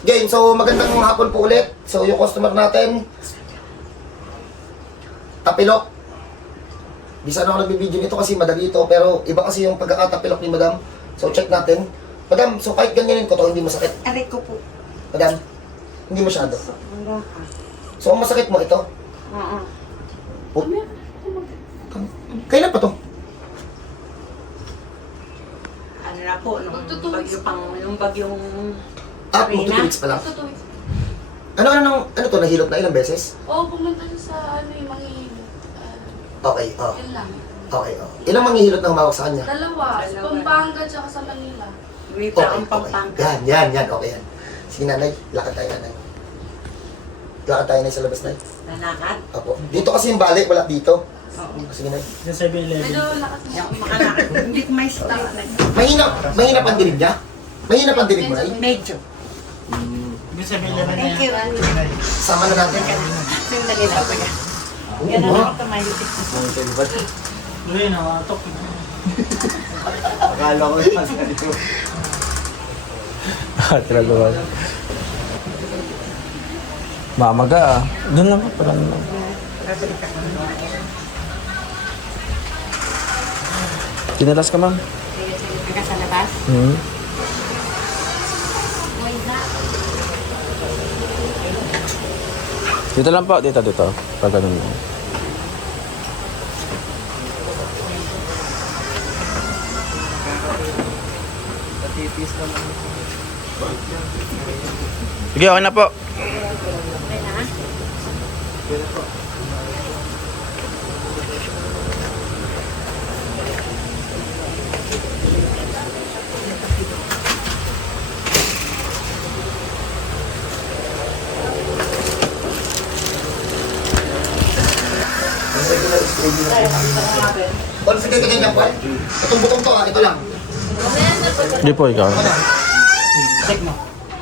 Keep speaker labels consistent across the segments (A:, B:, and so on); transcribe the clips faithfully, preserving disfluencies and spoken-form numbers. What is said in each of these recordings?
A: Game, so magandang hapon po ulit. So yung customer natin, tapilok. Bisa na ako nagbibideo nito kasi madali ito, pero iba kasi yung pagkakatapilok ni madam. So check natin. Madam, so kahit ganyanin ko to, hindi masakit.
B: Aray ko po.
A: Madam, hindi masyado.
B: So, hanggang ka.
A: So ang masakit mo ito.
B: Oo.
A: Oh. Kailan pa to?
B: Ano na po, nung bagyo pang, yung bagyong
A: Ah, mo two weeks pa lang. Ano, ano, ano, ano to, nahilot na ilang beses?
C: Oo, pumunta siya sa ano yung mga
A: Okay, oh.
C: yun lang.
A: Okay, oh. Ilang manghihilot na humawak sa kanya?
C: Dalawa,
B: Dalawa.
C: Pampanga tsaka sa Manila.
B: may
A: Okay,
B: taong
A: okay.
B: pampanga.
A: Yan, yan, yan, okay yan. Sige nanay, lakad tayo nanay. Lakad tayo nanay sa labas nay.
B: Lalakad.
A: Opo. Dito kasi yung balik, wala dito.
B: Oo.
A: Sige nay.
D: Sa seven eleven.
C: Medyo lakas na.
B: Yung makalakad. Hindi ko may stop na.
A: Mahina, mahina pang dinig niya? Mahina pang dinig mo nay?
B: Medyo.
D: Yung seven eleven na
B: Thank you.
D: yan.
A: Sama na natin.
B: Sandali lang po yan.
A: Oo,
B: Yan
A: oh,
B: ang ako tumayo.
D: Uy, nakatok.
E: Akala ko yung masarito.
F: Ah, tinagawa. Mamaga ah. Doon lang, parang lang. Tinalas ka, ma'am?
B: Hanggang sa labas.
F: Hmm. Dito lang po, dito, dito. Pag ganun lang. Sige, okay na po.
B: Okay na.
A: Kung sige ka ganyan po. Itong butong to ah, ito lang.
F: Hindi po, ikaw.
A: Ano?
D: Check mo.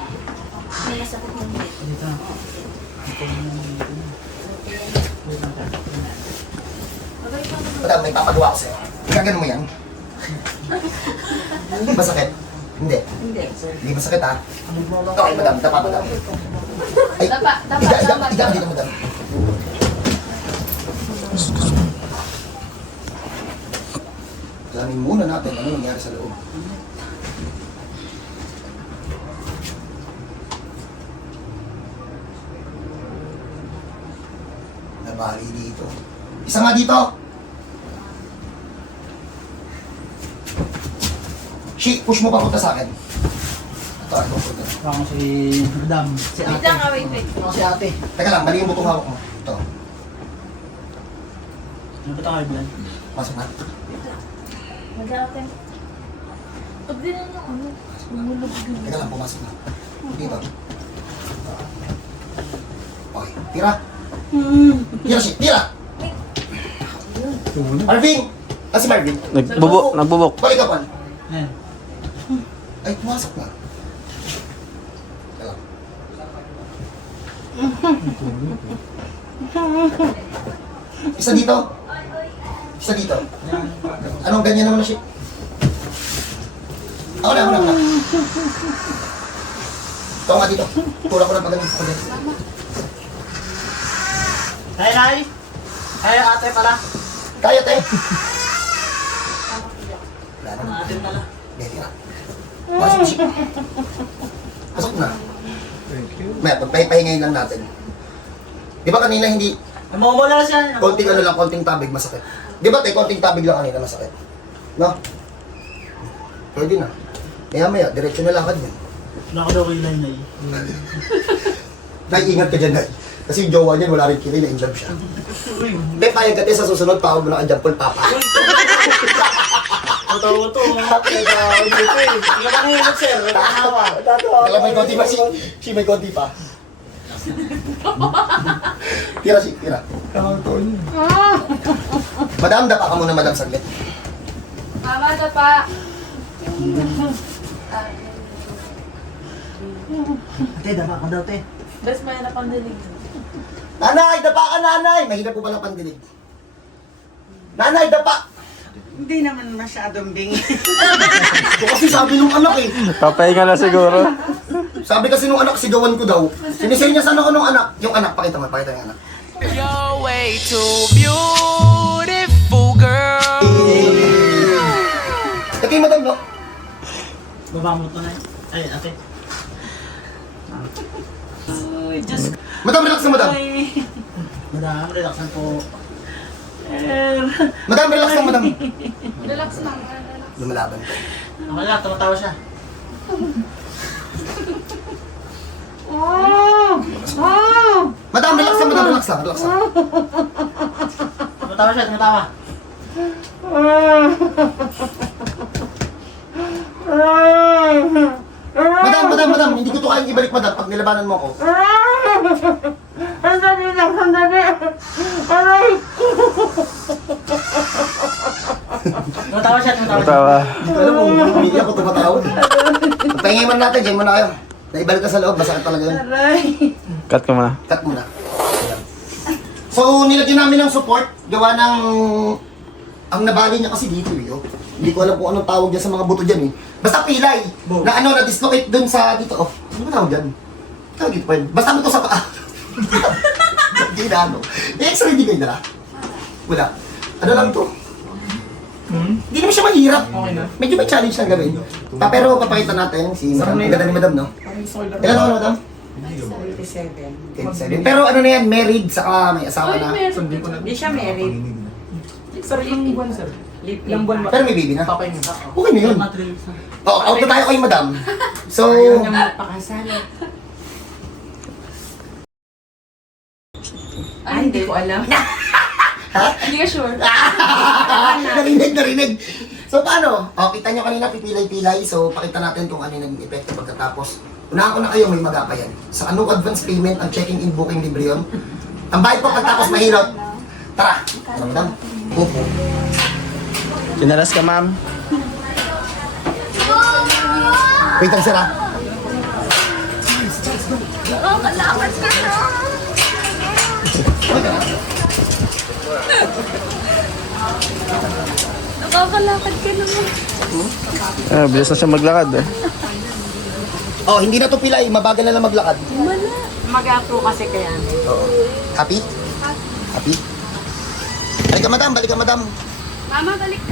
A: Madam, may papagawa ko sa'yo. Gagano mo yan? Masakit? Hindi.
B: Hindi.
A: Hindi masakit ha? Okay, madam. Tapa, madam. Ay,
C: Tapa, tapa,
A: iga, iga,
C: tama.
A: iga ka dito, madam. Alamin muna natin ano nangyari sa loob. Nabali dito. Isa nga dito! Shi, push mo pa punta sa akin. Ito, ito, punta.
D: Ako si Madam. Si
C: Wait
D: ate.
C: lang, ah, wait, wait.
D: Ako si ate.
A: Teka lang, mali yung butong hawak mo. Ito,
D: Ano ba ito hard blood?
A: pasok na.
C: Mag-aapin. Pag din ano, ano, umulog din.
A: Teka lang, pumasok na. Dito. Okay, tira. Tira siya, tira! Marvin! Ah, si Marvin.
F: Nagbubok, nagbubok.
A: Balik ka, Paul.
D: Yan.
A: Ay, pumasok na. Teka lang. Isa dito. Isa dito. Anong ganyan naman na siya? Ako na, ako na, ako na. Ito nga dito. Pura ko na pag ganyan. Okay.
D: Ay, Nay! Ay, ate pala.
A: Kaya, te. Wala na.
D: Ate pala.
A: Hindi, tira. Pasok siya. Pasok na. May, pagpahingayin lang natin. Di ba kanina hindi,
D: Namumula siya.
A: konting ano lang, konting tabig masakit. Di ba te, konting tabig lang kanina masakit? No? Pwede na. Maya maya, diretso na lakad niya.
D: Wala ko daw kay Nay.
A: Nay, ingat ka dyan, Nay. Kasi yung jowa niyan, wala rin kili, na-inlove siya. Hindi, payag ka te, sa susunod, pawag mo na ka dyan, Paul, papa.
D: Totoo to. Hindi ka nangihilot, sir. Tatawa.
A: Kaya may konti pa, si, si may konti pa. Tira si, tira. Madam, dapa ka muna, madam, saglit.
C: Mama, tapa.
D: Ate, dama ka daw, te.
C: Best may na pandilig.
A: Nanay, dapa ka, nanay! Mahirap po palang pandinig. Nanay, dapa!
B: Hindi naman masyadong bingi.
A: Ito kasi sabi nung anak eh.
F: Papahinga na siguro.
A: Sabi kasi nung anak, sigawan ko daw. Sinisay niya sana ko nung anak. Yung anak, pakita mo, pakita yung anak.
E: You're way too beautiful, girl.
A: Ito yung madam, no?
D: Baba mo to na. Ay, ate.
B: Uy, Diyos ko.
A: Madam, relax na madam.
D: Madam, relaxan po.
A: Madam, relax na madam.
C: Relax lang. Relax.
A: Lumalaban pa.
D: Okay lang, tumatawa siya.
A: Madam, relax na madam, relax lang, relax lang.
D: Tumatawa siya, tumatawa.
A: Madam, madam, madam, hindi ko to kayang ibalik madam pag nilabanan mo ako.
B: Sandali lang, sandali. Aray.
D: Tumatawa siya, tumatawa siya.
F: Tawa.
A: Hindi ko alam kung umiiyak ko tumatawa. Pagpahingin man natin, dyan muna kayo. Naibalik ka sa loob, masakit talaga yun.
B: Aray.
F: Cut ko muna.
A: Cut muna. Ayan. So, nilagyan namin ng support. Gawa ng... Ang nabali niya kasi dito eh. Oh. Hindi ko alam kung anong tawag dyan sa mga buto dyan eh. Basta pilay. Na ano, na-dislocate dun sa dito. Oh, ano ba tawag dyan? Tawag dito pa yun. Basta mo to sa paa. Hindi na ano. Eh, x-ray di kayo nila? Wala. Ano lang to? Hindi naman siya mahirap. Medyo may challenge lang gawin. Pa, pero papakita natin si Madam. Ang ganda ni Madam, no? Ilan ako, Madam?
B: twenty-seven.
A: twenty-seven. Pero ano na yan, married, saka may asawa na.
B: Hindi siya married.
G: Sir, yung buwan, sir.
B: Live
G: Ilang buwan ma-
A: Pero may baby na.
G: Okay mo.
A: Okay na yun. Oh, out na tayo kay Madam. So,
B: Ayaw niya magpakasal. Ay, hindi ko alam.
C: Hindi ka sure.
A: narinig, narinig. So, paano? O, kita nyo kanina, pipilay-pilay. So, pakita natin kung ano yung naging epekto pagkatapos. Unahan ko na kayo, may magapa yan. Sa anong advance payment, ang checking in booking libre yun. Ang bayad po pagkatapos mahilot. Tara. Tara, Madam. Opo.
F: Sinaras ka, ma'am.
A: Wait lang, sir, ha?
C: Nakakalakad ka na.
A: Wait lang.
C: Nakakalakad ka naman.
F: Ah, bilis na siya maglakad eh.
A: Oh, hindi na to pilay. Mabagal na lang maglakad.
B: Mag-apro kasi kaya.
A: Oo. Happy? Happy? Balik ka, Madam. Balik ka, Madam.
C: Mama, balik ka.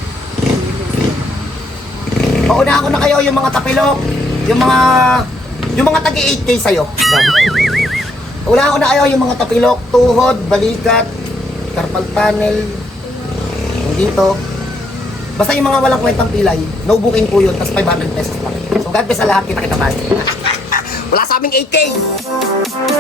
A: Paunahan ko na kayo yung mga tapilok, yung mga yung mga tagi eight K sa'yo. Paunahan ko na kayo yung mga tapilok, tuhod, balikat, carpal tunnel, yung dito. Basta yung mga walang kwentang pilay, no booking po yun, tapos five hundred pesos lang. So God bless sa lahat, kita kita man. Wala sa aming eight K!